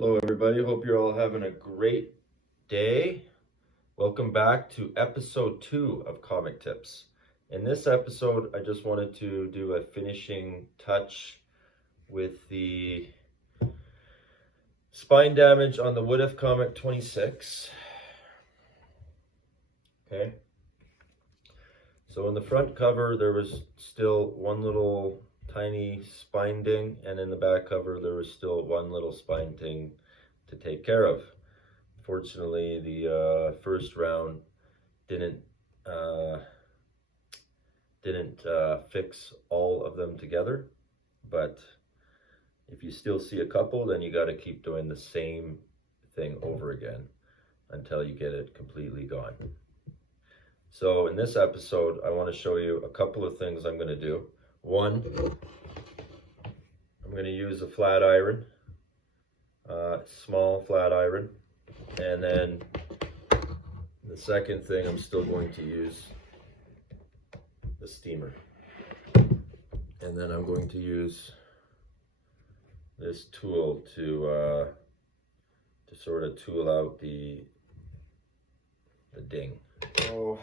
Hello everybody, hope you're all having a great day. Welcome back to episode 2 of Comic Tips. In this episode, I just wanted to do a finishing touch with the spine damage on the What If Comic 26. Okay, so in the front cover there was still one little tiny spine ding, and in the back cover there was still one little spine ding to take care of. Fortunately, the first round didn't fix all of them together, but if you still see a couple, then you got to keep doing the same thing over again until you get it completely gone. So in this episode, I want to show you a couple of things I'm going to do. One, I'm going to use a flat iron, small flat iron, and then the second thing, I'm still going to use the steamer, and then I'm going to use this tool to sort of tool out the ding. So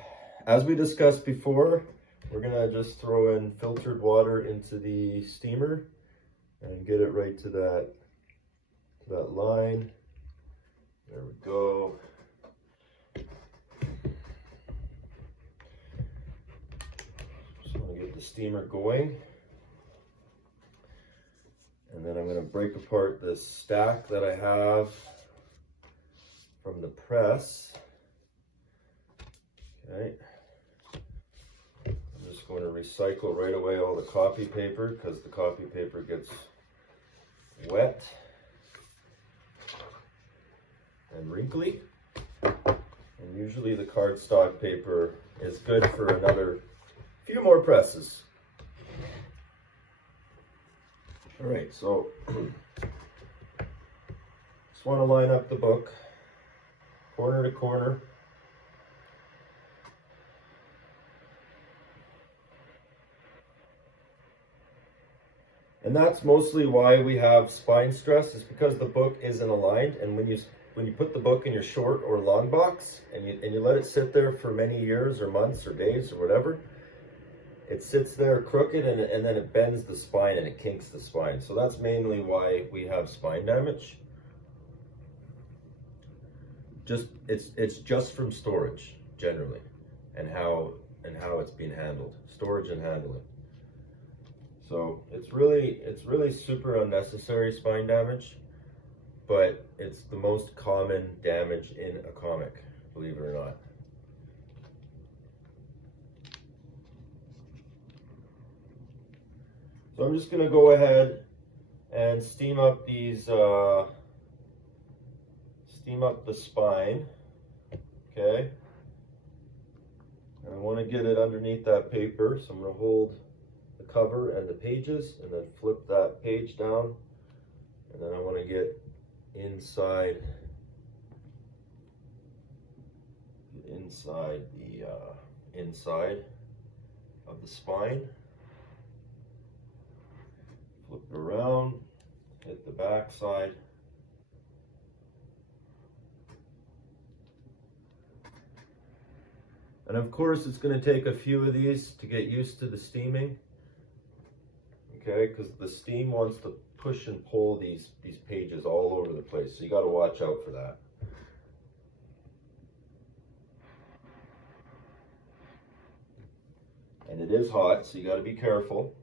as we discussed before, we're gonna just throw in filtered water into the steamer and get it right to that line. There we go. Just want to get the steamer going. And then I'm going to break apart this stack that I have from the press. Okay. I'm just going to recycle right away all the copy paper because the copy paper gets wet and wrinkly, and usually the cardstock paper is good for another few more presses. All right, so just want to line up the book corner to corner. And that's mostly why we have spine stress, is because the book isn't aligned, and when you put the book in your short or long box and you let it sit there for many years or months or days or whatever, it sits there crooked and then it bends the spine and it kinks the spine. So that's mainly why we have spine damage. It's just from storage generally, and how it's being handled, storage and handling. So it's really super unnecessary spine damage, but it's the most common damage in a comic, believe it or not. So I'm just gonna go ahead and steam up these, steam up the spine, okay? And I wanna get it underneath that paper, so I'm gonna hold the cover and the pages and then flip that page down, and then I wanna get inside the inside of the spine. Flip it around, hit the back side. And of course it's going to take a few of these to get used to the steaming. Okay, because the steam wants to push and pull these pages all over the place, so you got to watch out for that. And it is hot, so you got to be careful.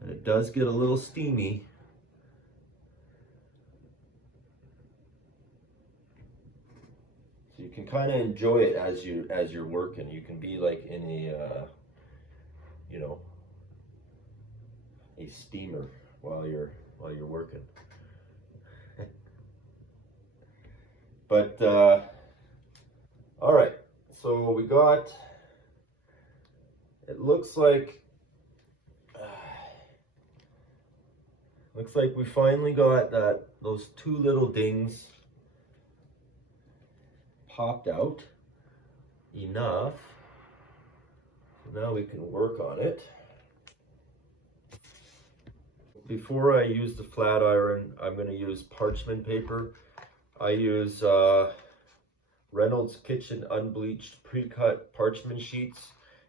And it does get a little steamy. So you can kind of enjoy it as you're working. You can be like in a you know, a steamer while you're working. But all right, so we got, it looks like we finally got those two little dings popped out enough. Now we can work on it. before I use the flat iron, I'm going to use parchment paper. I use Reynolds Kitchen unbleached pre-cut parchment sheets.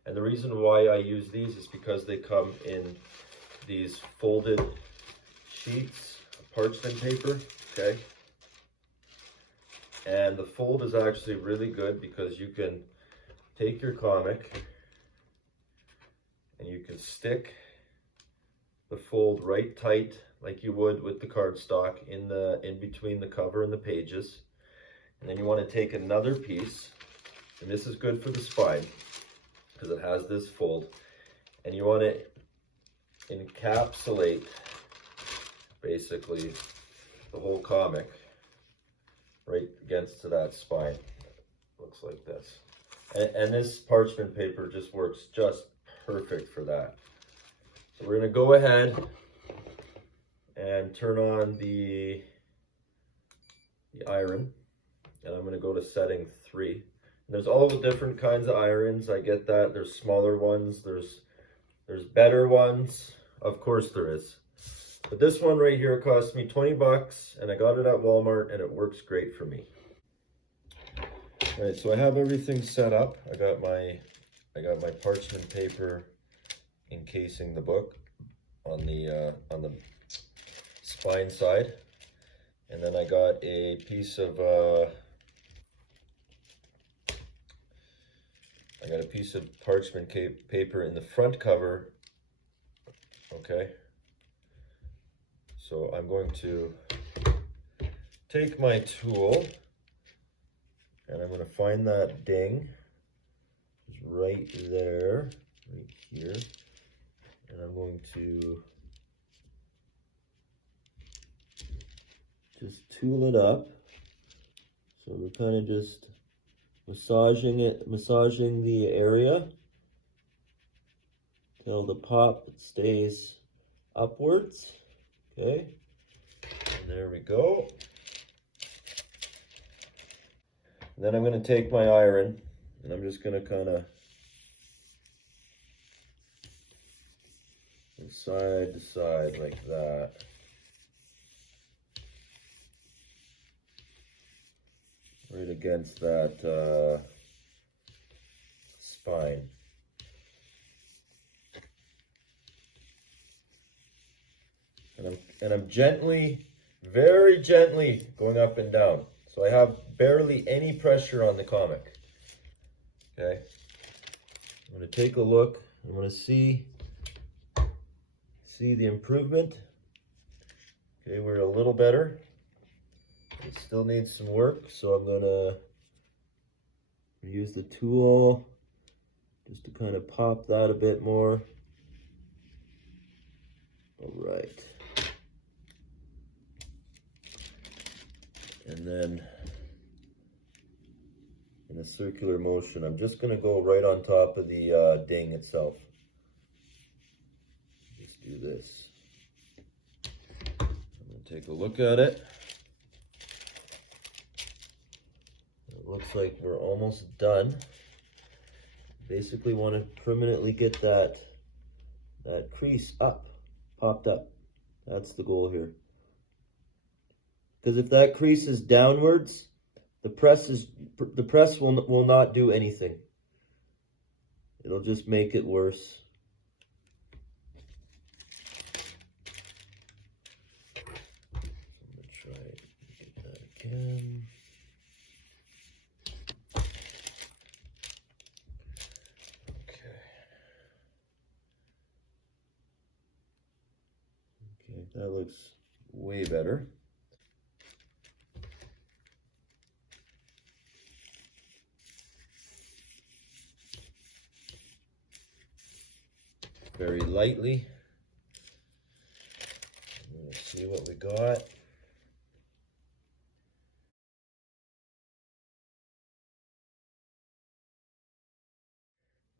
And the reason why I use these is because they come in these folded sheets of parchment paper, okay? And the fold is actually really good because you can take your comic and you can stick the fold right tight like you would with the cardstock in between the cover and the pages. And then you want to take another piece, and this is good for the spine because it has this fold, and you want to encapsulate basically the whole comic right against to that spine. Looks like this. And this parchment paper just works just perfect for that. So we're going to go ahead and turn on the iron, and I'm going to go to setting 3. And there's all the different kinds of irons. I get that. There's smaller ones. There's better ones. Of course there is. But this one right here cost me 20 bucks, and I got it at Walmart, and it works great for me. All right, so I have everything set up. I got my parchment paper encasing the book on the spine side, and then I got a piece of parchment paper in the front cover. Okay, so I'm going to take my tool and I'm going to find that ding. It's right there, right here. And I'm going to just tool it up. So we're kind of just massaging the area till the pop stays upwards. Okay, and there we go. And then I'm going to take my iron and I'm just going to kind of side to side like that. Right against that spine. And I'm gently, very gently going up and down. So I have barely any pressure on the comic. Okay. I'm going to take a look. I'm going to see the improvement. Okay, we're a little better. It still needs some work, so I'm gonna use the tool just to kind of pop that a bit more. All right. And then in a circular motion, I'm just gonna go right on top of the ding itself. Just do this. I'm gonna take a look at it. It looks like we're almost done. Basically want to permanently get that crease up, popped up. That's the goal here. Because if that crease is downwards, the press will not do anything. It'll just make it worse. I'm gonna try and get that again. Okay, that looks way better. Very lightly. Let's see what we got.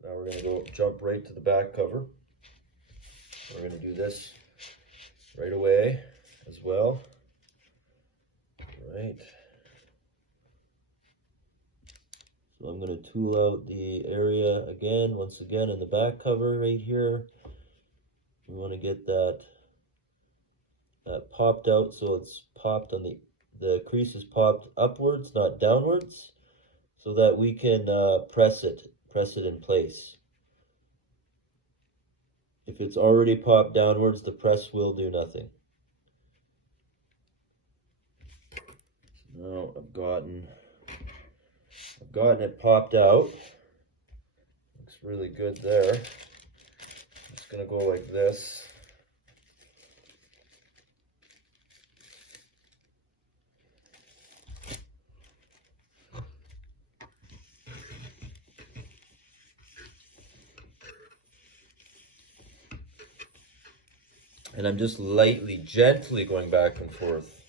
Now we're going to jump right to the back cover. We're going to do this right away as well. All right. So I'm going to tool out the area again, once again in the back cover right here. We want to get that that popped out, so it's popped on the crease is popped upwards, not downwards, so that we can press it in place. If it's already popped downwards, the press will do nothing. Now I've gotten it popped out. Looks really good there. It's gonna go like this. And I'm just lightly, gently going back and forth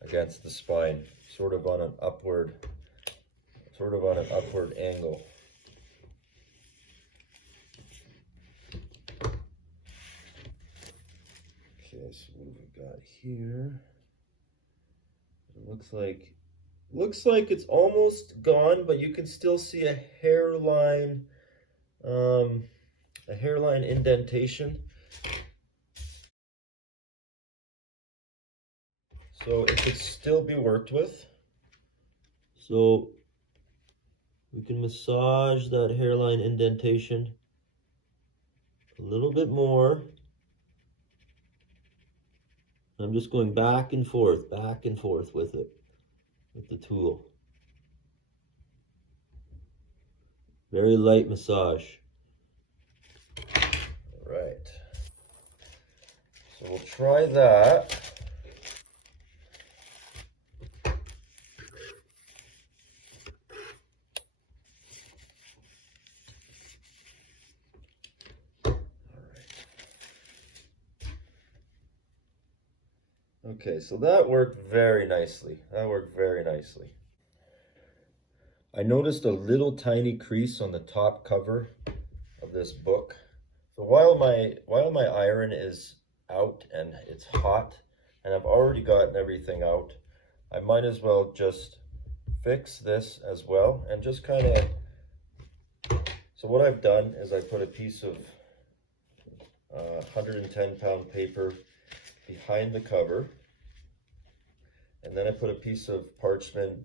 against the spine, sort of on an upward angle. Okay, so what have we got here? It looks like it's almost gone, but you can still see a hairline indentation. So it could still be worked with. So we can massage that hairline indentation a little bit more. I'm just going back and forth with it, with the tool. Very light massage. All right. So we'll try that. Okay, so that worked very nicely. I noticed a little tiny crease on the top cover of this book. So while my iron is out and it's hot and I've already gotten everything out, I might as well just fix this as well and just kind of, so what I've done is I put a piece of 110-pound paper behind the cover, and then I put a piece of parchment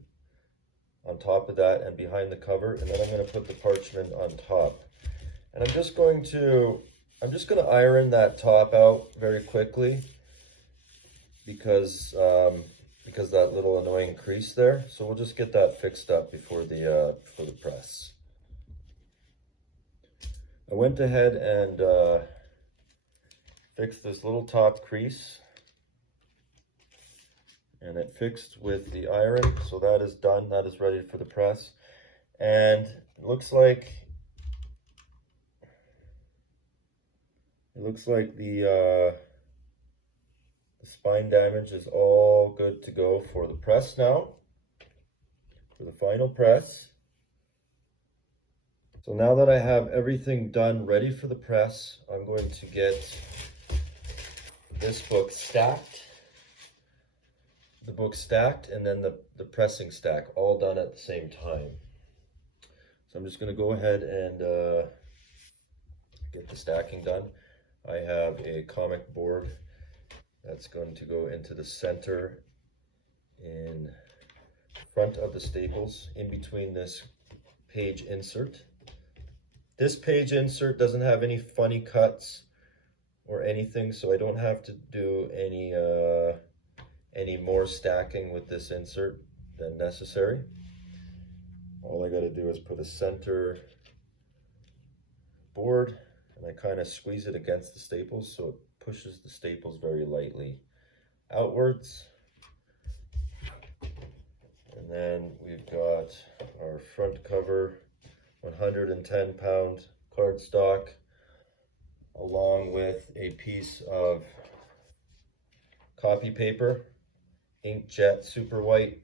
on top of that and behind the cover, and then I'm going to put the parchment on top. And I'm just going to iron that top out very quickly because that little annoying crease there. So we'll just get that fixed up before the press. I went ahead and fixed this little top crease, and it fixed with the iron, so that is done. That is ready for the press, and it looks like the spine damage is all good to go for the press now, for the final press. So now that I have everything done ready for the press, I'm going to get this book stacked, the book stacked, and then the pressing stack all done at the same time. So I'm just going to go ahead and get the stacking done. I have a comic board that's going to go into the center in front of the staples, in between this page insert. This page insert doesn't have any funny cuts or anything, so I don't have to do any more stacking with this insert than necessary. All I got to do is put a center board, and I kind of squeeze it against the staples so it pushes the staples very lightly outwards. And then we've got our front cover 110-pound cardstock, along with a piece of copy paper, inkjet super white.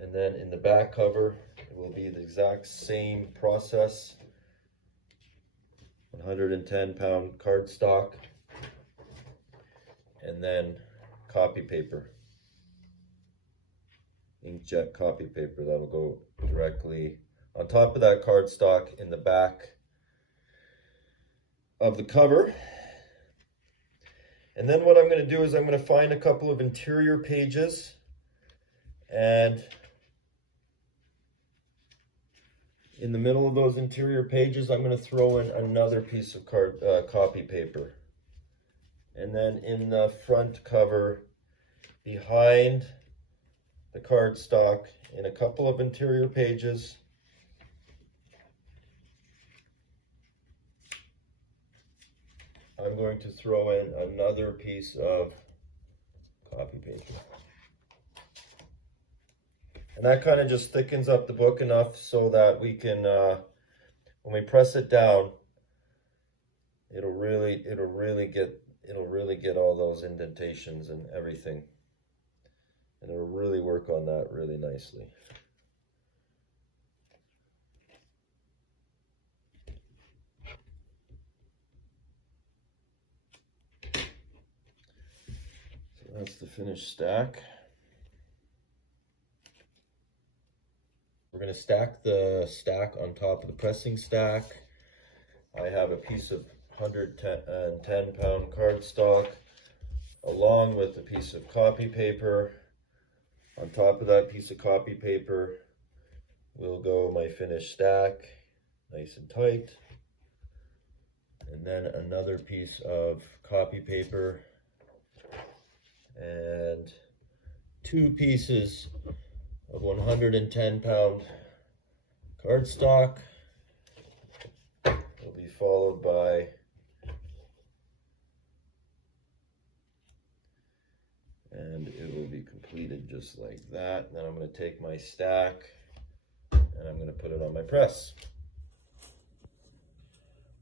And then in the back cover, it will be the exact same process. 110-pound cardstock, and then copy paper, inkjet copy paper, that'll go directly on top of that cardstock in the back of the cover. And then what I'm going to do is I'm going to find a couple of interior pages, and in the middle of those interior pages, I'm going to throw in another piece of copy paper. And then in the front cover, behind the cardstock, in a couple of interior pages, I'm going to throw in another piece of copy paper. And that kind of just thickens up the book enough so that we can, when we press it down, it'll really get all those indentations and everything. And it'll really work on that really nicely. So that's the finished stack. We're going to stack the stack on top of the pressing stack. I have a piece of 110-pound cardstock along with a piece of copy paper. On top of that piece of copy paper will go my finished stack, nice and tight. And then another piece of copy paper and 2 pieces of 110-pound cardstock will be followed by and it will be completed just like that. Then I'm going to take my stack and I'm going to put it on my press.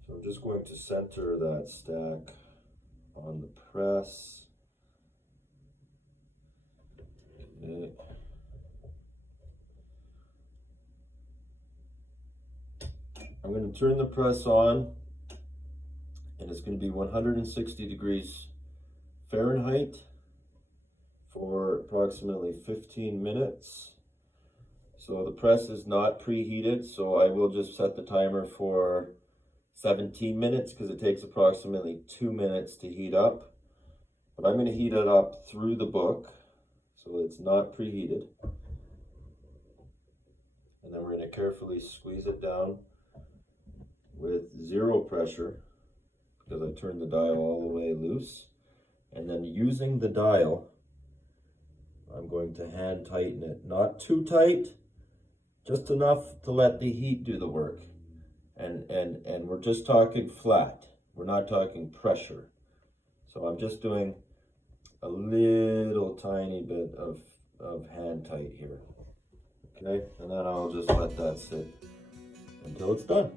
So I'm just going to center that stack on the press. Okay. I'm going to turn the press on, and it's going to be 160 degrees Fahrenheit for approximately 15 minutes. So the press is not preheated, so I will just set the timer for 17 minutes because it takes approximately 2 minutes to heat up. But I'm going to heat it up through the book, so it's not preheated. And then we're going to carefully squeeze it down with 0 pressure because I turned the dial all the way loose. And then using the dial, I'm going to hand tighten it. Not too tight, just enough to let the heat do the work. And we're just talking flat. We're not talking pressure. So I'm just doing a little tiny bit of hand tight here. Okay, and then I'll just let that sit until it's done.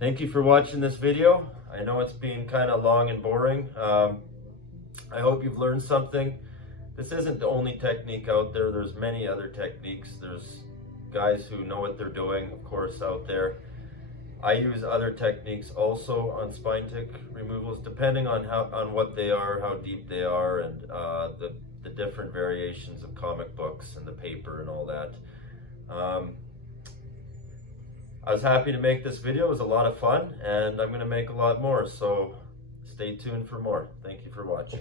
Thank you for watching this video. I know it's been kind of long and boring. I hope you've learned something. This isn't the only technique out there. There's many other techniques. There's guys who know what they're doing, of course, out there. I use other techniques also on spine tick removals, depending on what they are, how deep they are, and the different variations of comic books and the paper and all that. I was happy to make this video. It was a lot of fun, and I'm going to make a lot more, so stay tuned for more. Thank you for watching.